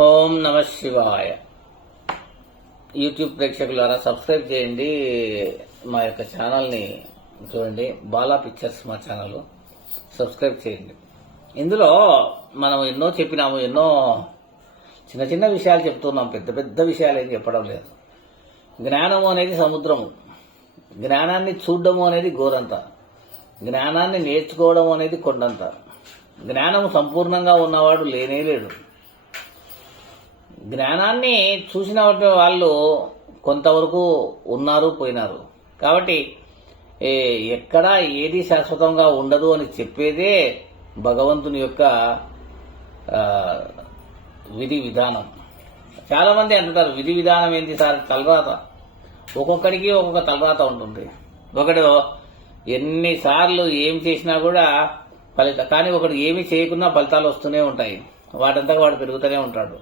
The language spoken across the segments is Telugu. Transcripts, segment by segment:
ఓం నమ శివాయ. యూట్యూబ్ ప్రేక్షకులారా సబ్స్క్రైబ్ చేయండి, మా యొక్క ఛానల్ని చూడండి. బాలా పిక్చర్స్ మా ఛానల్ సబ్స్క్రైబ్ చేయండి. ఇందులో మనం ఎన్నో చెప్పినాము, ఎన్నో చిన్న చిన్న విషయాలు చెప్తున్నాం, పెద్ద పెద్ద విషయాలు ఏం చెప్పడం లేదు. జ్ఞానము అనేది సముద్రము, జ్ఞానాన్ని చూడడము అనేది గోరంత, జ్ఞానాన్ని నేర్చుకోవడం అనేది కొండంత. జ్ఞానము సంపూర్ణంగా ఉన్నవాడు లేనే లేడు. జ్ఞానాన్ని చూసిన వాళ్ళు కొంతవరకు ఉన్నారు, పోయినారు. కాబట్టి ఎక్కడ ఏది శాశ్వతంగా ఉండదు అని చెప్పేదే భగవంతుని యొక్క విధి విధానం. చాలా మంది అంటారు, విధి విధానం ఏంటి సార్? తలరాత. ఒక్కొక్కడికి ఒక్కొక్క తలరాత ఉంటుంది. ఒకడు ఎన్నిసార్లు ఏం చేసినా కూడా కానీ ఒకడు ఏమి చేయకున్నా ఫలితాలు వస్తూనే ఉంటాయి. వాటంతా వాడు పెరుగుతూనే ఉంటాడు.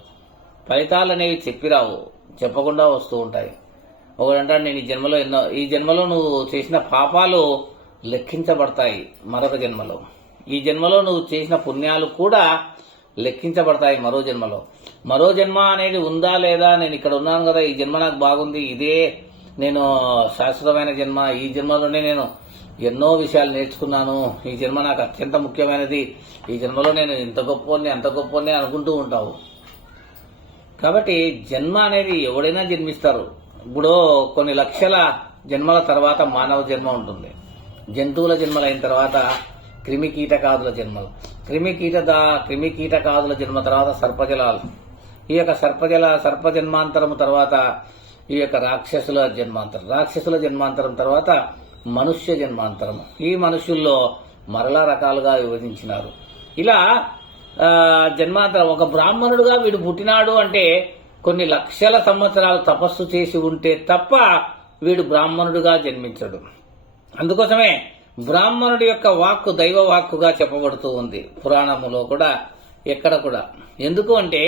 ఫలితాలు అనేవి చెప్పిరావు, చెప్పకుండా వస్తూ ఉంటాయి. ఒకడంటాడు, నేను ఈ జన్మలో నువ్వు చేసిన పాపాలు లెక్కించబడతాయి మరొక జన్మలో, ఈ జన్మలో నువ్వు చేసిన పుణ్యాలు కూడా లెక్కించబడతాయి మరో జన్మ అనేది ఉందా లేదా? నేను ఇక్కడ ఉన్నాను కదా, ఈ జన్మ నాకు బాగుంది, ఇదే నేను శాశ్వతమైన జన్మ, ఈ జన్మలోనే నేను ఎన్నో విషయాలు నేర్చుకున్నాను, ఈ జన్మ నాకు అత్యంత ముఖ్యమైనది, ఈ జన్మలో నేను ఇంత గొప్పని అంత గొప్పని అనుకుంటూ ఉంటావు. కాబట్టి జన్మ అనేది ఎవడైనా జన్మిస్తారు. ఇప్పుడు కొన్ని లక్షల జన్మల తర్వాత మానవ జన్మ ఉంటుంది. జంతువుల జన్మలైన తర్వాత క్రిమి కీటకాదుల జన్మలు, క్రిమి కీటకాదుల జన్మ తర్వాత సర్పజలాలు, ఈ యొక్క సర్ప జన్మాంతరం తర్వాత ఈ యొక్క రాక్షసుల జన్మాంతరం తర్వాత మనుష్య జన్మాంతరం. ఈ మనుషుల్లో మరలా రకాలుగా విభజించినారు. ఇలా జన్మాంతరం. ఒక బ్రాహ్మణుడుగా వీడు పుట్టినాడు అంటే కొన్ని లక్షల సంవత్సరాలు తపస్సు చేసి ఉంటే తప్ప వీడు బ్రాహ్మణుడుగా జన్మించడు. అందుకోసమే బ్రాహ్మణుడి యొక్క వాక్కు దైవ వాక్కుగా చెప్పబడుతూ ఉంది పురాణములో కూడా, ఎక్కడ కూడా. ఎందుకు అంటే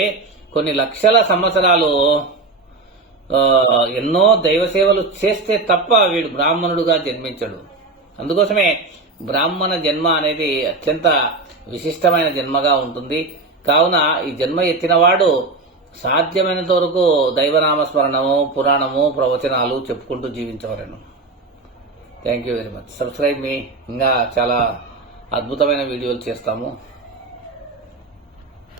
కొన్ని లక్షల సంవత్సరాలు ఎన్నో దైవ సేవలు చేస్తే తప్ప వీడు బ్రాహ్మణుడుగా జన్మించడు. అందుకోసమే బ్రాహ్మణ జన్మ అనేది అత్యంత విశిష్టమైన జన్మగా ఉంటుంది. కావున ఈ జన్మ ఎత్తినవాడు సాధ్యమైనంత వరకు దైవనామస్మరణము, పురాణము, ప్రవచనాలు చెప్పుకుంటూ జీవించవలను. Thank you very much. Subscribe మీ. ఇంకా చాలా అద్భుతమైన వీడియోలు చేస్తాము.